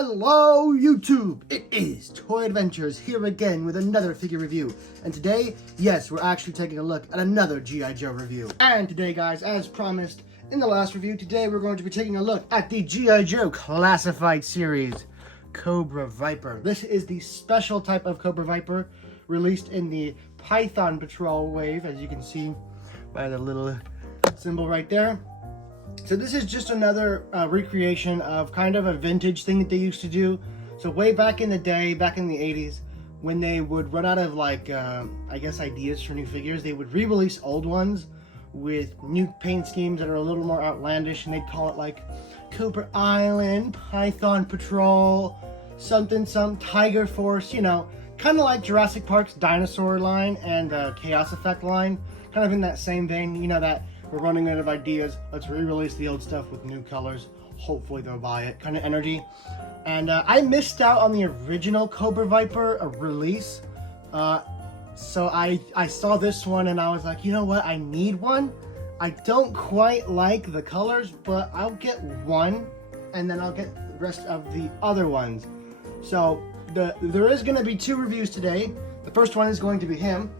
Hello YouTube! It is Toy Adventures here again with another figure review. And today, yes, we're actually taking a look at another G.I. Joe review. And today guys, as promised in the last review, today we're going to be taking a look at the G.I. Joe Classified Series Cobra Viper. This is the special type of Cobra Viper released in the Python Patrol wave, as you can see by the little symbol right there. So this is just another recreation of kind of a vintage thing that they used to do. So way back in the day, back in the 80s, when they would run out of like, I guess ideas for new figures, they would re-release old ones with new paint schemes that are a little more outlandish, and they'd call it like Cobra Island, Python Patrol, something, Tiger Force, you know, kind of like Jurassic Park's dinosaur line and Chaos Effect line, kind of in that same vein, you know, that we're running out of ideas, let's re-release the old stuff with new colors, hopefully they'll buy it, kind of energy. And I missed out on the original Cobra Viper release, so I saw this one and I was like, you know what, I need one. I don't quite like the colors, but I'll get one and then I'll get the rest of the other ones. So there is going to be two reviews today. The first one is going to be him,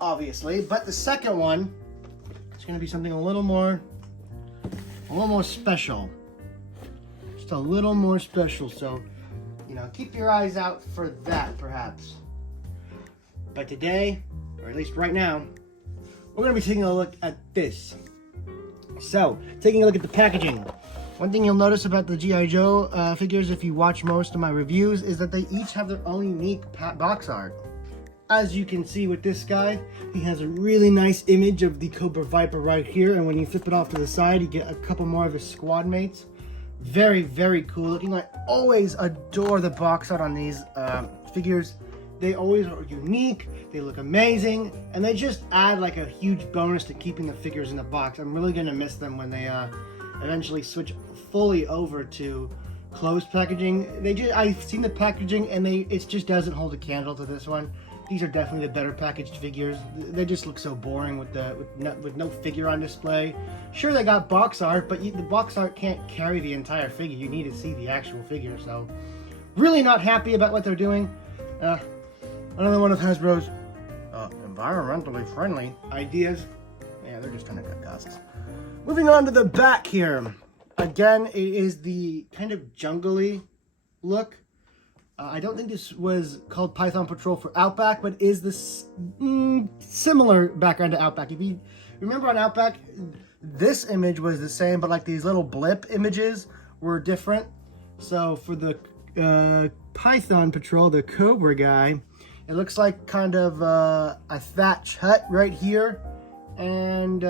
obviously, but the second one, it's going to be something a little more special. Just a little more special. So, you know, keep your eyes out for that, perhaps. But today, or at least right now, we're going to be taking a look at this. So, taking a look at the packaging. One thing you'll notice about the G.I. Joe figures, if you watch most of my reviews, is that they each have their own unique box art. As you can see with this guy, he has a really nice image of the Cobra Viper right here, and when you flip it off to the side, you get a couple more of his squad mates. Very, very cool looking. I always adore the box art on these figures. They always are unique, they look amazing, and they just add like a huge bonus to keeping the figures in the box. I'm really going to miss them when they eventually switch fully over to closed packaging. I've seen the packaging, and it just doesn't hold a candle to this one. These are definitely the better packaged figures. They just look so boring with no figure on display. Sure, they got box art, but the box art can't carry the entire figure. You need to see the actual figure. So, really not happy about what they're doing. Another one of Hasbro's environmentally friendly ideas. Yeah, they're just kind of good costs. Moving on to the back here. Again, it is the kind of jungly look. I don't think this was called Python Patrol for Outback, but is this similar background to Outback. If you remember on Outback, this image was the same, but like these little blip images were different. So for the Python Patrol, the Cobra guy, it looks like kind of a thatch hut right here. And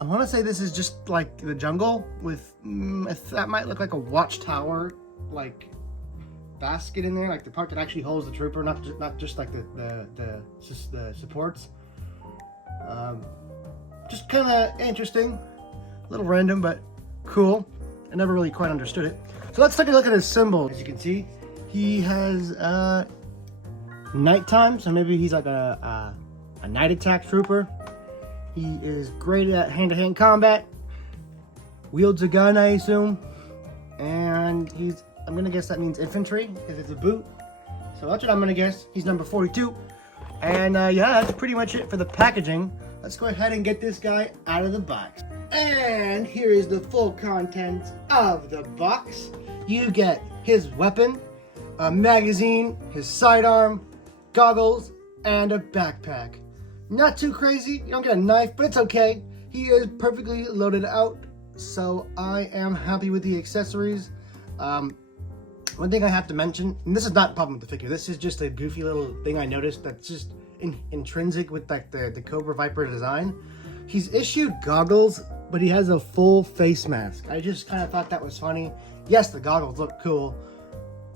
I want to say this is just like the jungle with, that might look like a watchtower, like basket in there, like the part that actually holds the trooper, not just like the supports. Just kind of interesting, a little random, but cool. I never really quite understood it. So let's take a look at his symbol. As you can see, he has nighttime, so maybe he's like a night attack trooper. He is great at hand-to-hand combat, wields a gun, I assume, and I'm gonna guess that means infantry, because it's a boot. So that's what I'm gonna guess. He's number 42. And yeah, that's pretty much it for the packaging. Let's go ahead and get this guy out of the box. And here is the full contents of the box. You get his weapon, a magazine, his sidearm, goggles, and a backpack. Not too crazy, you don't get a knife, but it's okay. He is perfectly loaded out, so I am happy with the accessories. One thing I have to mention, and this is not a problem with the figure, this is just a goofy little thing I noticed that's just intrinsic with like the Cobra Viper design. He's issued goggles, but he has a full face mask. I just kind of thought that was funny. Yes, the goggles look cool.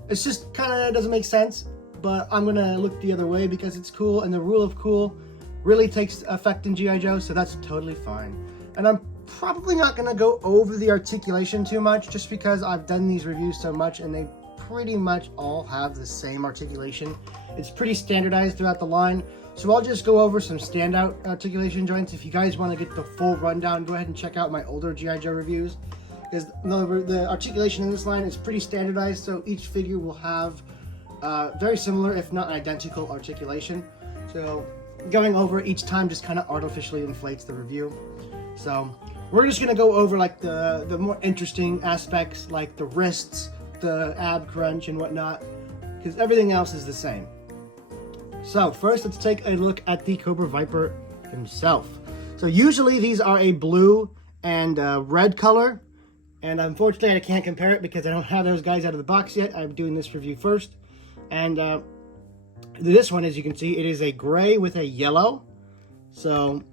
It's just kind of doesn't make sense, but I'm gonna look the other way because it's cool, and the rule of cool really takes effect in G.I. Joe, so that's totally fine. And I'm probably not going to go over the articulation too much, just because I've done these reviews so much, and they pretty much all have the same articulation. It's pretty standardized throughout the line, so I'll just go over some standout articulation joints. If you guys want to get the full rundown, go ahead and check out my older G.I. Joe reviews. Because the articulation in this line is pretty standardized, so each figure will have very similar, if not identical, articulation. So going over it each time just kind of artificially inflates the review. So we're just going to go over like the more interesting aspects, like the wrists, the ab crunch and whatnot, because everything else is the same. So first, let's take a look at the Cobra Viper himself. So usually these are a blue and red color, and unfortunately I can't compare it because I don't have those guys out of the box yet. I'm doing this review first. And this one, as you can see, it is a gray with a yellow. So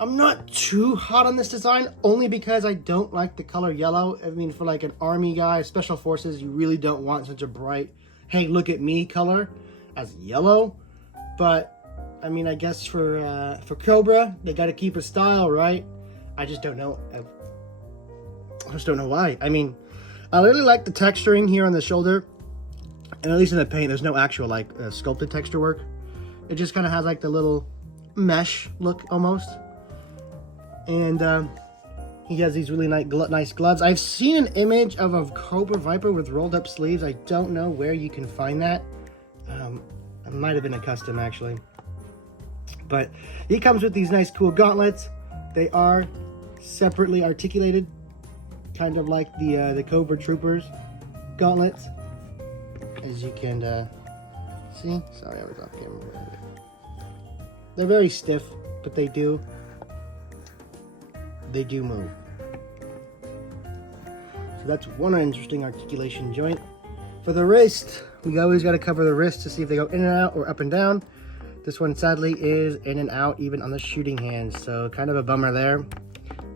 I'm not too hot on this design, only because I don't like the color yellow. I mean, for like an army guy, special forces, you really don't want such a bright, hey, look at me color as yellow. But I mean, I guess for Cobra, they got to keep a style, right? I just don't know. I just don't know why. I mean, I really like the texturing here on the shoulder. And at least in the paint, there's no actual like sculpted texture work. It just kind of has like the little mesh look almost. And he has these really nice gloves. I've seen an image of a Cobra Viper with rolled up sleeves. I don't know where you can find that. It might have been a custom actually. But he comes with these nice cool gauntlets. They are separately articulated, kind of like the Cobra Troopers gauntlets. As you can see, sorry I was off camera. They're very stiff, but they do move. So that's one interesting articulation joint. For the wrist, we always got to cover the wrist to see if they go in and out or up and down. This one sadly is in and out even on the shooting hand, so kind of a bummer there.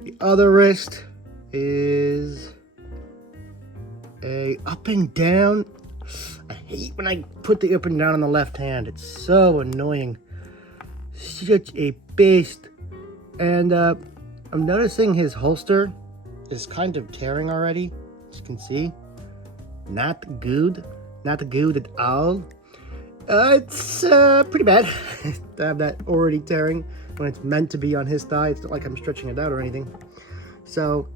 The other wrist is a up and down. I hate when I put the up and down on the left hand. It's so annoying. Such a beast. And I'm noticing his holster is kind of tearing already. As you can see. Not good. Not good at all. It's pretty bad to have that already tearing when it's meant to be on his thigh. It's not like I'm stretching it out or anything. So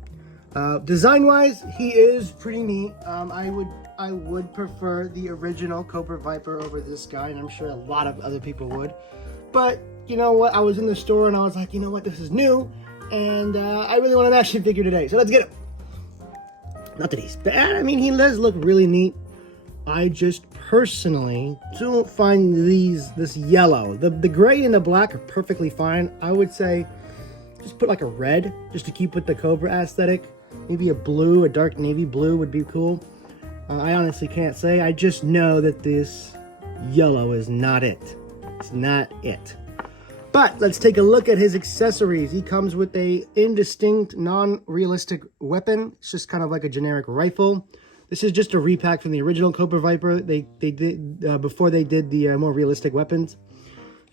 design-wise, he is pretty neat. I would prefer the original Cobra Viper over this guy, and I'm sure a lot of other people would. But you know what? I was in the store and I was like, you know what? This is new, and I really want an action figure today, so let's get him. Not that he's bad. I mean, he does look really neat. I just personally don't find this yellow. The gray and the black are perfectly fine. I would say just put like a red just to keep with the Cobra aesthetic. Maybe a blue, a dark navy blue would be cool. I honestly can't say. I just know that this yellow is not it. It's not it. But let's take a look at his accessories. He comes with a indistinct, non-realistic weapon. It's just kind of like a generic rifle. This is just a repack from the original Cobra Viper. They did before they did the more realistic weapons.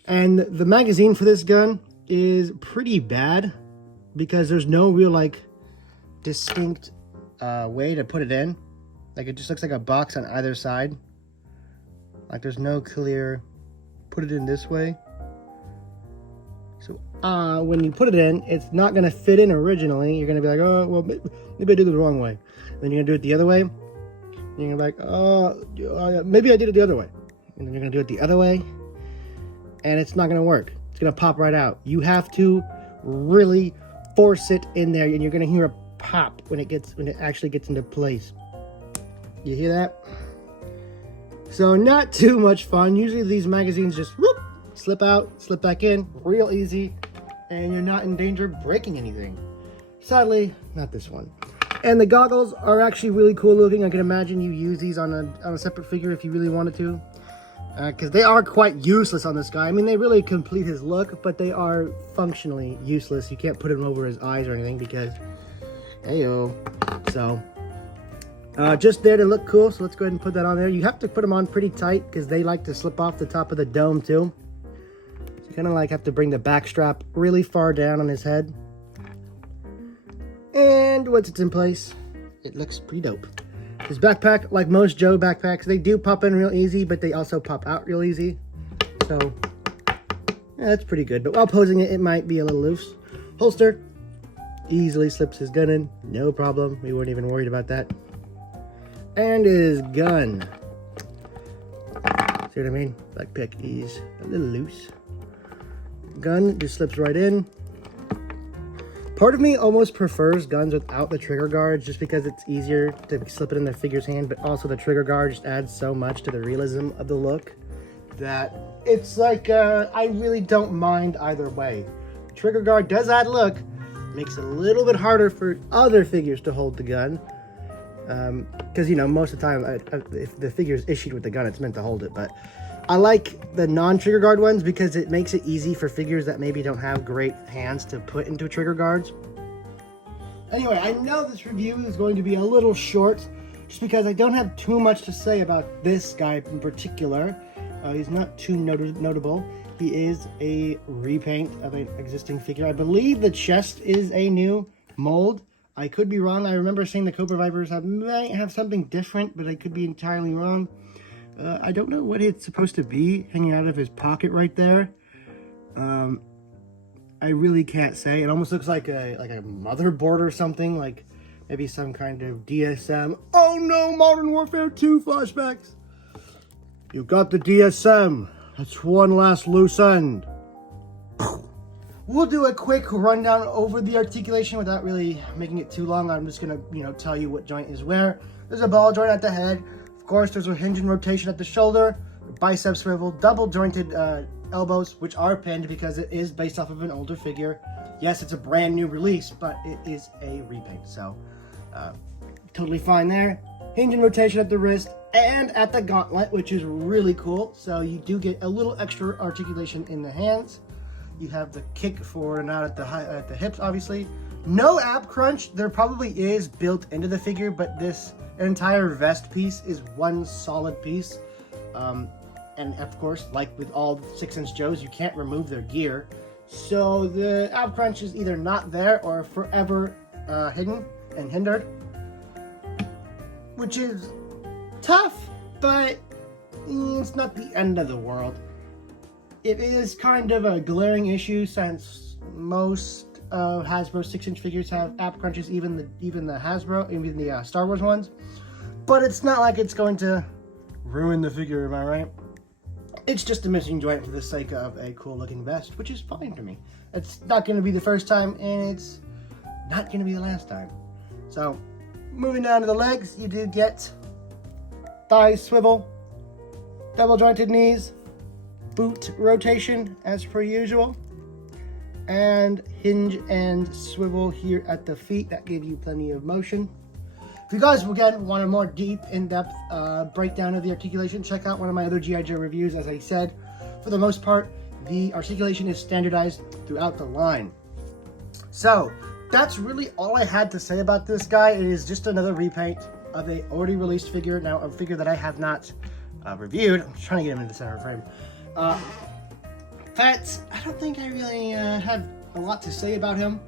And the magazine for this gun is pretty bad because there's no real like distinct way to put it in. Like it just looks like a box on either side. Like there's no clear put it in this way. So when you put it in, it's not gonna fit in originally. You're gonna be like, oh well, maybe I did it the wrong way. Then you're gonna do it the other way. You're gonna be like, oh, maybe I did it the other way. And then you're gonna do it the other way, and it's not gonna work. It's gonna pop right out. You have to really force it in there, and you're gonna hear a pop when it actually gets into place. You hear that? So not too much fun. Usually these magazines just whoop, slip out, slip back in, real easy, and you're not in danger of breaking anything. Sadly, not this one. And the goggles are actually really cool looking. I can imagine you use these on a separate figure if you really wanted to. Because they are quite useless on this guy. I mean, they really complete his look, but they are functionally useless. You can't put them over his eyes or anything because, hey-o. So, just there to look cool, so let's go ahead and put that on there. You have to put them on pretty tight because they like to slip off the top of the dome too. So you kind of like have to bring the back strap really far down on his head. And once it's in place, it looks pretty dope. His backpack, like most Joe backpacks, they do pop in real easy, but they also pop out real easy. So, yeah, that's pretty good. But while posing it, it might be a little loose. Holster, Easily slips his gun in, no problem. We weren't even worried about that. And his gun. See what I mean? Like pick, he's a little loose. Gun just slips right in. Part of me almost prefers guns without the trigger guards just because it's easier to slip it in the figure's hand, but also the trigger guard just adds so much to the realism of the look that it's like, I really don't mind either way. The trigger guard does add look, makes it a little bit harder for other figures to hold the gun. Because, you know, most of the time, if the figure is issued with the gun, it's meant to hold it. But I like the non-trigger guard ones because it makes it easy for figures that maybe don't have great hands to put into trigger guards. Anyway, I know this review is going to be a little short just because I don't have too much to say about this guy in particular. He's not too notable. He is a repaint of an existing figure. I believe the chest is a new mold. I could be wrong. I remember seeing the Cobra Vipers might have something different, but I could be entirely wrong. I don't know what it's supposed to be hanging out of his pocket right there. I really can't say. It almost looks like a motherboard or something, like maybe some kind of DSM. Oh no, Modern Warfare 2 flashbacks. You got the DSM. That's one last loose end. We'll do a quick rundown over the articulation without really making it too long. I'm just gonna, tell you what joint is where. There's a ball joint at the head. Of course, there's a hinge and rotation at the shoulder, bicep swivel, double jointed elbows, which are pinned because it is based off of an older figure. Yes, it's a brand new release, but it is a repaint, so totally fine there. Hinge and rotation at the wrist and at the gauntlet, which is really cool. So you do get a little extra articulation in the hands. You have the kick forward and out at the hips, obviously. No ab crunch. There probably is built into the figure, but this entire vest piece is one solid piece. And of course, like with all 6-inch Joes, you can't remove their gear. So the ab crunch is either not there or forever hidden and hindered, which is tough, but it's not the end of the world. It is kind of a glaring issue since most Hasbro 6-inch figures have ab crunches, even the Hasbro, even the Star Wars ones. But it's not like it's going to ruin the figure, am I right? It's just a missing joint for the sake of a cool looking vest, which is fine for me. It's not going to be the first time, and it's not going to be the last time. So, moving down to the legs, you do get thigh swivel, double jointed knees, boot rotation as per usual, and hinge and swivel here at the feet. That gives you plenty of motion. If you guys, again, want a more deep, in-depth breakdown of the articulation, check out one of my other G.I. Joe reviews. As I said, for the most part, the articulation is standardized throughout the line. So, that's really all I had to say about this guy. It is just another repaint of a already released figure. Now, a figure that I have not reviewed. I'm trying to get him in the center frame. But I don't think I really have a lot to say about him.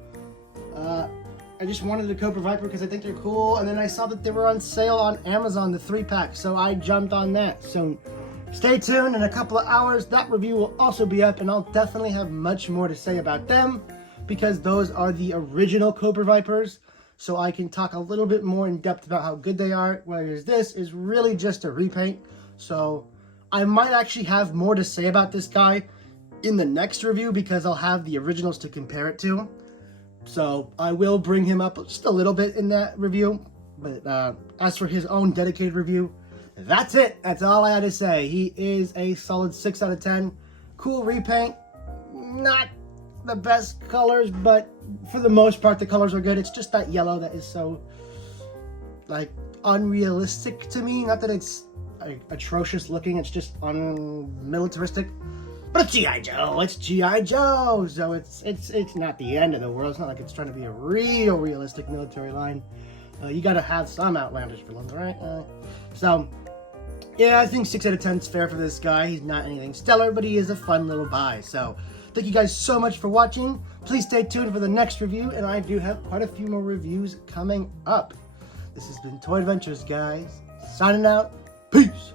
I just wanted the Cobra Viper because I think they're cool, and then I saw that they were on sale on Amazon, the 3-pack, so I jumped on that. So stay tuned. In a couple of hours, that review will also be up, and I'll definitely have much more to say about them because those are the original Cobra Vipers, so I can talk a little bit more in depth about how good they are, whereas this is really just a repaint. So I might actually have more to say about this guy in the next review because I'll have the originals to compare it to. So I will bring him up just a little bit in that review. But as for his own dedicated review, that's it. That's all I had to say. He is a solid 6 out of 10. Cool repaint. Not the best colors, but for the most part, the colors are good. It's just that yellow that is so, like, unrealistic to me. Not that it's atrocious looking. It's just unmilitaristic. But it's G.I. Joe. It's G.I. Joe. So it's not the end of the world. It's not like it's trying to be a real realistic military line. You got to have some outlandish villains, right? So, yeah, I think 6 out of 10 is fair for this guy. He's not anything stellar, but he is a fun little buy. So, thank you guys so much for watching. Please stay tuned for the next review, and I do have quite a few more reviews coming up. This has been Toy Adventures, guys. Signing out. Peace.